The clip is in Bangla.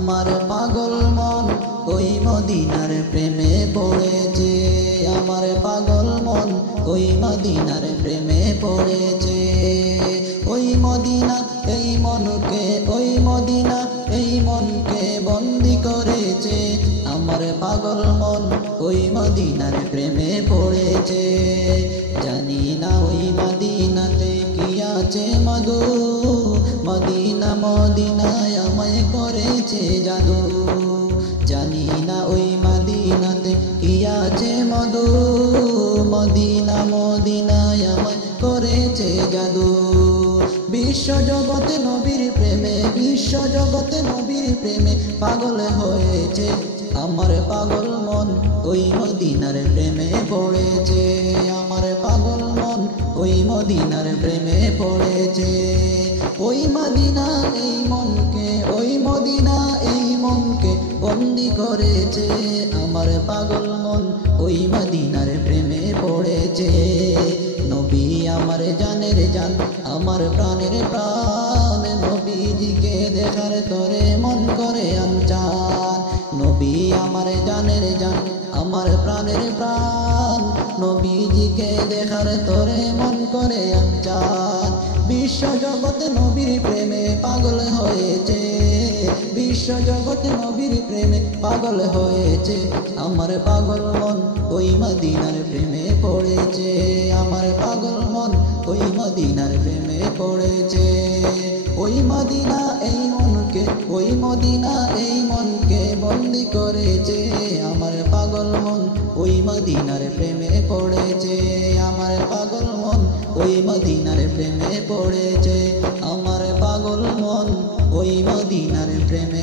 আমার পাগল মন ওই মদিনার প্রেমে পড়েছে। আমার পাগল মন ওই মদিনার প্রেমে পড়েছে। ওই মদিনা এই মনকে, ওই মদিনা এই মনকে বন্দি করেছে। আমার পাগল মন ওই মদিনার প্রেমে পড়েছে। জানি না ওই মদিনাতে কি আছে মধু, মদিনা মদিনায় আমায় করেছে জাদু। জানি না ওই মদিনাতে কি আছে মধু, মদিনা মদিনায় আমায় করেছে জাদু। বিশ্ব জগতে নবীর প্রেমে, বিশ্ব জগতে নবীর প্রেমে পাগল হয়েছে। আমার পাগল মন ওই মদিনার প্রেমে পড়েছে। আমার পাগল মন ওই মদিনার প্রেমে পড়েছে। ওই মদিনা এই মনকে, ওই মদিনা এই মনকে বন্দি করেছে। আমার পাগল মন ওই মদিনার প্রেমে পড়েছে। নবী আমার জানের জান, আমার প্রাণের প্রাণ, নবীজিকে দেখার তরে মন করে আনচান। নবী আমার জানের জান, আমার প্রাণের প্রাণ, নবীজিকে দেখার তরে মন করে আনচান। বিশ্ব জগতে নবীর প্রেমে পাগল হয়েছে। বিশ্ব জগতে নবীর প্রেমে পাগল হয়েছে। আমার পাগল মন ওই মদিনার প্রেমে পড়েছে। আমার পাগল মন ওই মদিনার প্রেমে পড়েছে। ওই মদিনা এই মনকে, ওই মদিনা এই মনকে বন্দি করেছে। আমার পাগল মন ওই মদিনার প্রেমে পড়েছে। আমার পাগল মন ওই মদিনার প্রেমে পড়েছে। আমার পাগল মন ওই মদিনার প্রেমে